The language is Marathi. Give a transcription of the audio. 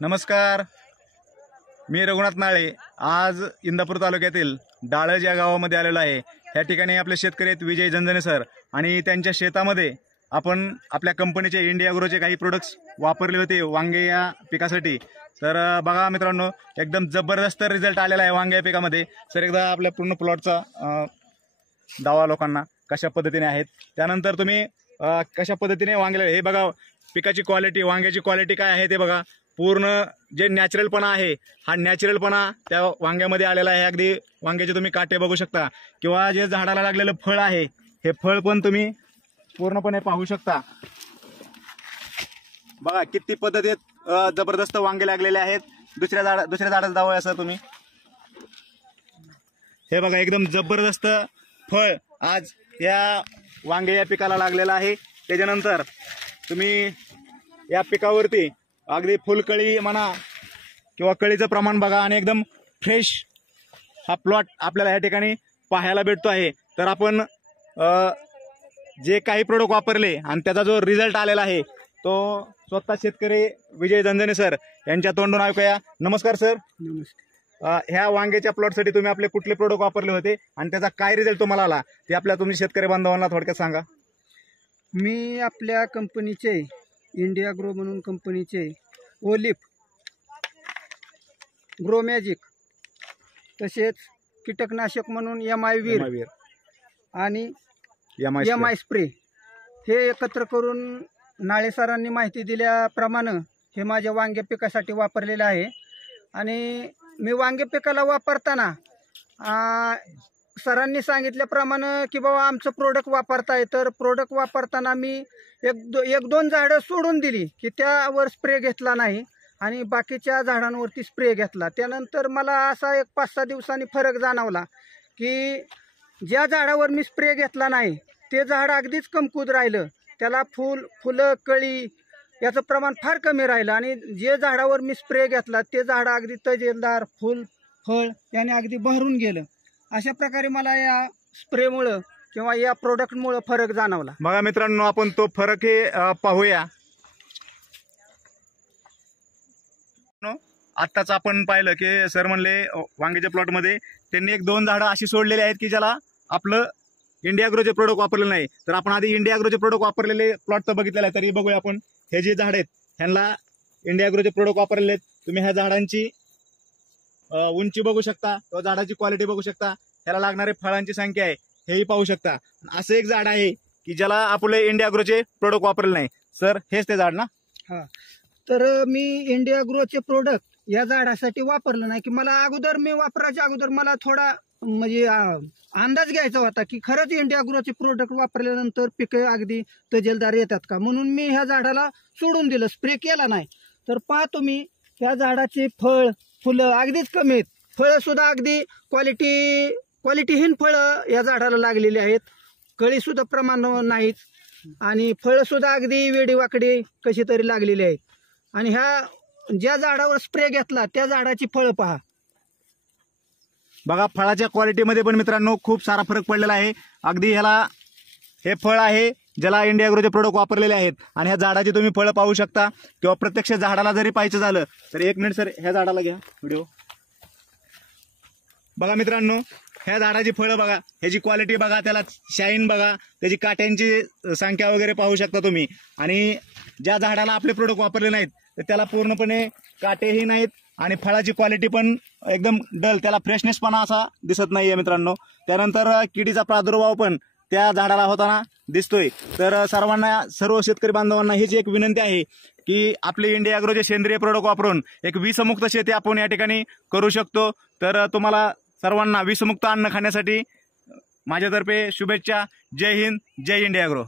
नमस्कार, मी रघुनाथ नाळे आज इंदापूर तालुक्यातील डाळज या गावामध्ये आलेलो आहे। या ठिकाणी आपले शेतकरी आहेत विजय झंझने सर आणि त्यांच्या शेतामध्ये आपण आपल्या कंपनीचे इंडिया ॲग्रोचे काही प्रोडक्ट्स वापरले होते वांगे या पिकासाठी। तर बघा मित्रांनो, एकदम जबरदस्त रिझल्ट आलेला आहे वांगे या पिकामध्ये। सर एकदा आपल्या पूर्ण प्लॉटचा दावा लोकांना कशा पद्धतीने आहेत, त्यानंतर तुम्ही कशा पद्धतीने वांगे हे बघा, पिकाची क्वालिटी, वांग्याची क्वालिटी काय आहे ते बघा। पूर्ण जे नॅचरलपणा आहे हा नॅचरलपणा त्या वांग्यामध्ये आलेला आहे। अगदी वांग्याचे तुम्ही काटे बघू शकता किंवा जे झाडाला लागलेलं फळ आहे हे फळ पण तुम्ही पूर्णपणे पाहू शकता। बघा किती पद्धतीत जबरदस्त वांगे लागलेले आहेत। दुसऱ्या झाडाचा दावा आहे सर तुम्ही हे बघा, एकदम जबरदस्त फळ आज या वांगे या पिकाला लागलेला आहे। त्याच्यानंतर तुम्ही या पिकावरती अगदी फुलकळी म्हणा किंवा कळीचं प्रमाण बघा आणि एकदम फ्रेश हा प्लॉट आपल्याला या ठिकाणी पाहायला भेटतो आहे। तर आपण जे काही प्रोडक्ट वापरले आणि त्याचा जो रिझल्ट आलेला आहे तो स्वतः शेतकरी विजय झंझने सर यांच्या तोंडून ऐकूया। नमस्कार सर। नमस्कार। ह्या वांग्याच्या प्लॉटसाठी तुम्ही आपले कुठले प्रोडक्ट वापरले होते आणि त्याचा काय रिझल्ट तुम्हाला आला ते आपल्या तुम्ही शेतकरी बांधवांना थोडक्यात सांगा। मी आपल्या कंपनीचे इंडिया ग्रो म्हणून कंपनीचे ओलिफ, ग्रो मॅजिक, तसेच कीटकनाशक म्हणून MI वीर आणि MI स्प्रे हे एकत्र करून नाळे सरांनी माहिती दिल्याप्रमाणे हे माझ्या वांगे पिकासाठी वापरलेले आहे। आणि मी वांगे पिकाला वापरताना सरांनी सांगितल्याप्रमाणे की बाबा आमचं प्रोडक्ट वापरताय, तर प्रोडक्ट वापरताना मी एक दोन झाडं सोडून दिली की त्यावर स्प्रे घेतला नाही आणि बाकीच्या झाडांवरती स्प्रे घेतला। त्यानंतर मला असा एक 5-6 दिवसांनी फरक जाणवला की ज्या झाडावर मी स्प्रे घेतला नाही ते झाड अगदीच कमकुवत राहिलं, त्याला फुलं कळी याचं प्रमाण फार कमी राहिलं आणि जे झाडावर मी स्प्रे घेतला ते झाड अगदी तजेलदार फळ याने अगदी बहरून गेलं। अशा प्रकारे मला या स्प्रेमुळं किंवा या प्रोडक्टमुळं फरक जाणवला। बघा मित्रांनो, आपण तो फरक हे पाहूया। आत्ताच आपण पाहिलं की सर म्हणले वांग्याच्या प्लॉटमध्ये त्यांनी 1-2 झाडं अशी सोडलेली आहेत की ज्याला आपलं इंडिया ॲग्रोचे प्रोडक्ट वापरले नाही। तर आपण आधी इंडिया ॲग्रोचे प्रोडक्ट वापरलेले प्लॉट तर बघितलेला आहे, तरी बघूया आपण हे जे झाड आहेत ह्यांना इंडिया ॲग्रोचे प्रोडक्ट वापरलेले आहेत। तुम्ही ह्या झाडांची उंची बघू शकता, तो झाडाची क्वालिटी बघू शकता, ह्याला लागणारे फळांची संख्या आहे हेही पाहू शकता। असं एक झाड आहे की ज्याला आपले इंडिया ॲग्रोचे प्रोडक्ट वापरले नाही। सर हेच ते झाड ना? हा, तर मी इंडिया ॲग्रोचे प्रोडक्ट या झाडासाठी वापरलं नाही की मला अगोदर मी वापरायच्या अगोदर मला थोडा म्हणजे अंदाज घ्यायचा होता की खरंच इंडिया ॲग्रोचे प्रोडक्ट वापरल्यानंतर पिके अगदी तजेलदार येतात का, म्हणून मी ह्या झाडाला सोडून दिलं, स्प्रे केला नाही। तर पाहतो मी ह्या झाडाचे फुलं अगदीच कमी आहेत, फळं सुद्धा अगदी क्वालिटीहीन फळं या झाडाला लागलेली आहेत, कळी सुद्धा प्रमाण नाहीत आणि फळं सुद्धा अगदी वेडीवाकडी कशी तरी लागलेली आहेत। आणि ह्या ज्या झाडावर स्प्रे घेतला त्या झाडाची फळं पहा बघा, फळाच्या क्वालिटीमध्ये पण मित्रांनो खूप सारा फरक पडलेला आहे। अगदी ह्याला हे फळ आहे ज्याला इंडिया ॲग्रोचे प्रोडक्ट वापरलेले आहेत आणि ह्या झाडाची तुम्ही फळं पाहू शकता किंवा प्रत्यक्ष झाडाला जरी पाहायचं झालं तर 1 मिनिट सर ह्या झाडाला घ्या व्हिडिओ। बघा मित्रांनो, ह्या झाडाची फळं बघा, ह्याची क्वालिटी बघा, त्याला शाईन बघा, त्याची काट्यांची संख्या वगैरे पाहू शकता तुम्ही। आणि ज्या झाडाला आपले प्रोडक्ट वापरले नाहीत तर त्याला पूर्णपणे काटेही नाहीत आणि फळाची क्वालिटी पण एकदम डल, त्याला फ्रेशनेसपणा असा दिसत नाहीये मित्रांनो। त्यानंतर किडीचा प्रादुर्भाव पण त्या झाडाला होताना दिसतोय। तर सर्व शेतकरी बांधवांना हीच एक विनंती आहे की आपले इंडिया ॲग्रोचे सेंद्रिय प्रोडक्ट वापरून एक विषमुक्त शेती आपण या ठिकाणी करू शकतो। तर तुम्हाला सर्वांना विषमुक्त अन्न खाण्यासाठी माझ्यातर्फे शुभेच्छा। जय हिंद, जय इंडिया ॲग्रो।